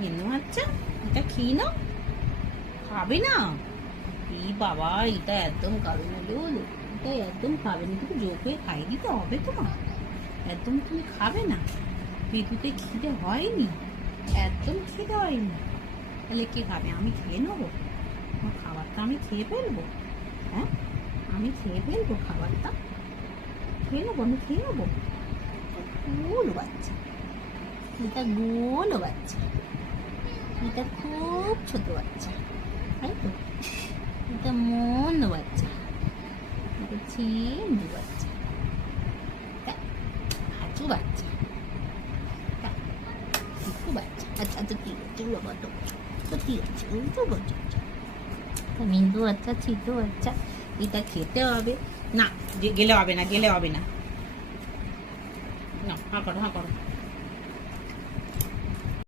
মিন্দু বাচ্চা, এটা খেয়ে নাও। খাবে না? এই বাবা, এটা একদম খাবে না বলো, এটা একদম খাবে না। কিন্তু জোর করে খাই দিতে হবে তোমার, একদম তুমি খাবে না? পেটুতে খিদে হয়নি, একদম খিদে হয়নি, তাহলে কে খাবে? আমি খেয়ে নেবো? আমার খাবারটা আমি খেয়ে ফেলবো? হ্যাঁ, আমি খেয়ে ফেলবো খাবারটা? খেয়ে নেবো, আমি খেয়ে নেবো? গোল বাচ্চা, এটা গোল বাচ্চা, এটা খুব ছোট বাচ্চা, তাই তো? এটা মন বাচ্চা, এটা চিন্টু বাচ্চা, হাঁচু বাচ্চা, একটু বাচ্চা। আচ্ছা আচ্ছা, ঠিক আছে বাবা, তো ঠিক আছে, তো বাচ্চা, মিন্দু বাচ্চা, চিতু বাচ্চা, এটা খেতে হবে না। গেলে হবে না, গেলে হবে না। না, হা করো, হা করো।